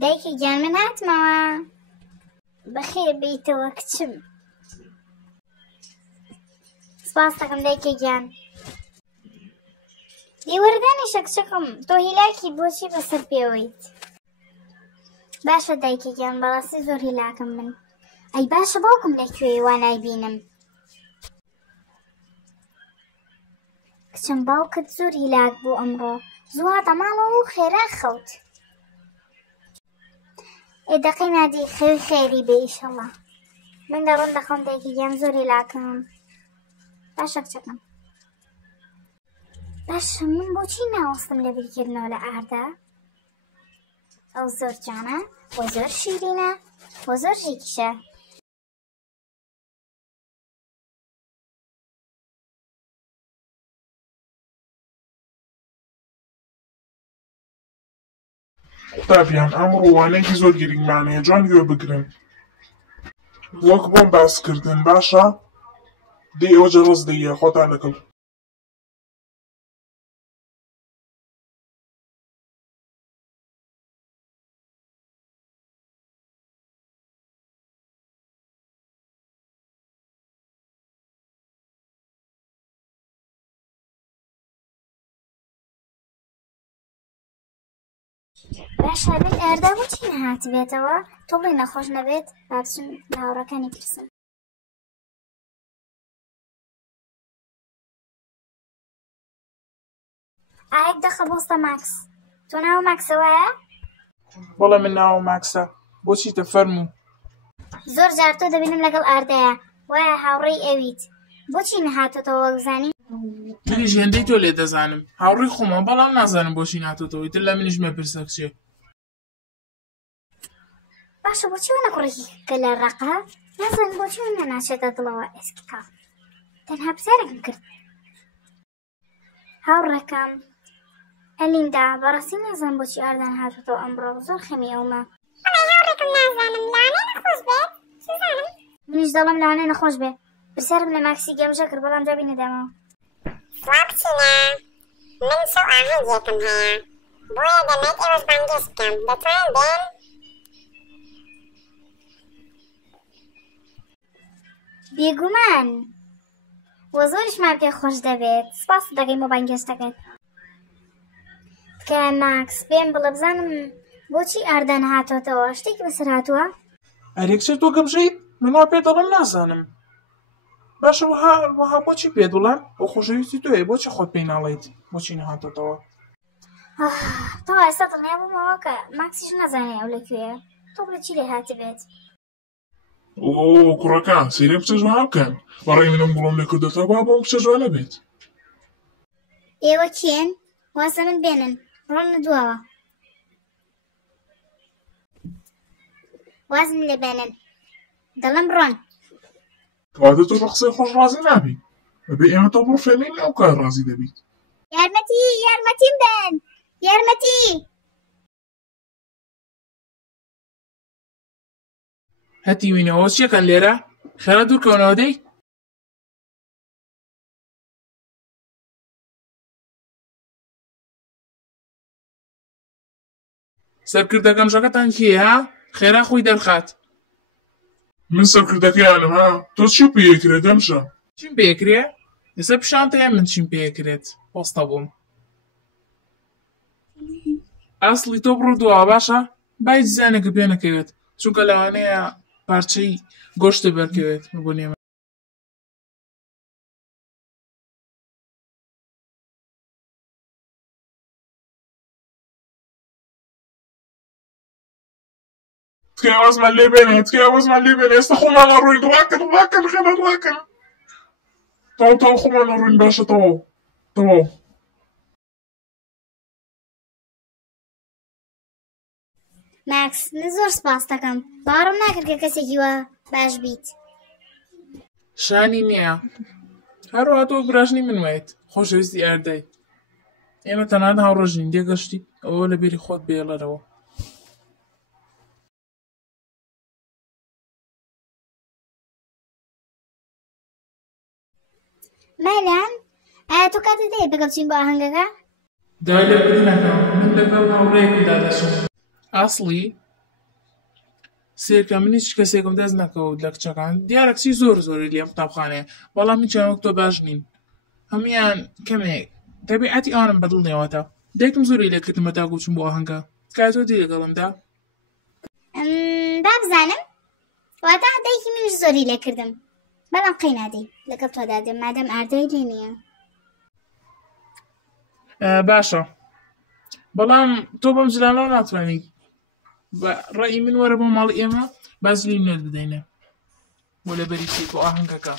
دایکی گیان من هاتمەوە. بەخێر بیتەوە کچم. سپاس دەکەم دایکی گیان. دیوەردانیشە کچەکەم، تۆ هیلاکی بۆچی بەسەر پێوەیت؟ باشە دایکی گیان، بەڕاستی زۆر هیلاکم من. ئەی باشە باوکم لەکوێیە وا نایبینم؟ کچم باوکت زۆر هیلاک بوو ئەمڕۆ، زوو هاتە ماڵەوە و خێرا خەوت. ئێدەقەی نادی خێوی خێری بێ ئیشەڵڵا. من دەڕۆم دەخەوم دایکی گیان، زۆر هیلاکم. باشە کچەکەم. باشە من بۆچی ناوەستم لە بیرکردنەوە لە ئاردا؟ ئەو زۆر جوانە، بۆ زۆر شیرینە، بۆ زۆر ژێکیشە. قوتابیان ئەم ڕوانەیەکی زۆر گرنگمانەیە، جوان گوێ بگرن. وەک بۆم باسکردن باشە؟ دێ ئەوە جەڕەس دەیە خۆتان لەگەڵ. باشە بێت ئاردا بۆچی نەهاتی بێتەوە؟ تۆ بڵێ نەخۆش نەبێت با بچم لە هاوڕەکانی پرسم. ئایەک دەخە بۆستە ماکس. تۆ ناو ماکسە وایە؟ بەڵێ من ناوم ماکسە. بۆچی تە فەرموو؟ زۆر جار تۆ دەبینم لەگەڵ ئاردایە، وایە هاوڕێی ئەویت. بۆچی نەهاتۆتەوە وەکزانی؟ منیش هێندەی تۆ لێ دەزانم، هاوڕێی خۆمە، بەڵام نازانم بۆچی ناتۆتەوەی، تر لە منیش مەپرسە کچێ. باشە بۆچی وە نەکوڕێکی کە لە ڕەقە؟ نازانم بۆچی وە نەناچێتە دڵەوە ئێسکی کاڵ. تەنها پرسیارێکم کرد. هاوڕێکەم ئەلیندا، بەڕاستی نازانم بۆچی ئاردا نەهاتۆتەوە ئەمڕۆ، زۆر خەمی ئەومە. وەڵای هاوڕێکم نازانم، لەوانەیە نەخۆش بێت، سوزانم. منیش دەڵێم لەوانەیە نەخۆش بێت. پرسیارم لە ماکسی گەمژە کرد، بەڵام جوابی نەدامەوە. وا بچینە، من شەو ئاهەنگێکم هەیە، بۆیە دەمێت ئێوەش بانگێش بکەم. دەتوانن بێن؟ بێگومان وە زۆریشمان پێ خۆش دەبێت. سپاس دەکەین بۆ بانگێشتەکەت. تکایە ماکس پێم بڵێ بزانم بۆچی ئاردا نەهاتۆتەوە، شتێکی بەسەر هاتووە؟ ئەرێ کچە تۆ گەمژەیت؟ من وا پێ دەڵێم نازانم. باشە وەها بۆچی پێ دڵێم؟ بۆ خۆشەویستی تۆیە، بۆچی خۆت پێی ناڵێیت بۆچی نەهاتۆتەوە؟ تۆ ئێستا دڵنیا بوومەوە کە ماکسیش نەزانێ ئەو لەکوێیە. تۆ بڵێ چی لێ هاتی بێت؟ ئۆ کوڕەکان سەیرە کچە جوان بکەن، بەڕێی منم گوڵم لێ کردەوە با بۆم کچە جوانە بێت. ئێوە کێن؟ وازە من بێنن، ڕۆنە دواوە. وازم لێ بێنن، دەڵێم ڕۆن. کەواتە تۆ بە قسەی خۆش ڕازی نابی، بەبێ ئێمە تۆ بڕۆ فێرمین لەو کار ڕازی دەبیت. یارمەتی، یارمەتیم بن، یارمەتی! هەتی وینەوە چیەکەن لێرە؟ خێرا دوورکەونەوە دەی؟ سەرکردە گەمژەکەتان کێیە ها؟ خێرا خۆی دەرخات. من سەرکردەکەیانم ها؟ تۆ چی پێیەکرێ گەمژە؟ چیم پێیەکرێ؟ لەسەر پیشانتەیە من چیم پێیەکرێت؟ وەستە بووم. ئاسڵی تۆ بڕۆ دواوە باشە؟ با هیچ زیانێکە پێ نەکەوێت، چونکە لەوانەیە پارچەی گۆشتە بەرکەوێت بۆ نێمە. تکایە وازمان لێ بێنێ، تکایە وازمان لێ بێنێ، ئێستا خۆمان ئەڕۆین، ڕاکەن خێرا ڕاکەن. تەواو خۆمان ئەڕۆین باشە تەواو. ماکس من زۆر سپاس دەکەم، باوەڕم ناکرد کە کەسێکی وە باش بیت. شانی نییە، هەروەها تۆ براژنی من وایت، خۆشەویستی ئاردای. ئێمە تەنانەت هاوڕێژین، دێگەشتی ئەوە لە بێری خۆت بێڵەرەوە. مەلان، ئایا تۆ کاتت دەیە بەگەڵچین بۆ ئاهەنگەکە؟ دای لێ بدنەکەم، من لەگەڵ هاوڕێیەکمدا دەچم. ئاسڵی سێرکە من هیچ کەسێکم دەست نەکەوت لە کچەکان دیارە کچی زۆری لێم قوتابخانەیە بەڵام هیچیان وەک تۆ باش نین هەمویان کەمێک تەبیعەتی ئانم بەدڵ نێوەتە دایکم زۆری لێکردمە تا گوچم بۆ ئاهەنگە کای تۆ دی لەگەڵمدا با بزانم واتە دایکی منیش زۆری لێکردم بەڵام قەی نادەی لەگەڵ تۆدا دێم مادەم ئاردەی لێ نییە باشە بەڵام تۆ بەم جلانەوە ناتوانیت بە ڕێی من وەرە بۆ ماڵی ئێمە باز لینێت بدەینە بۆ لەبەری بۆ ئاهەنگەکە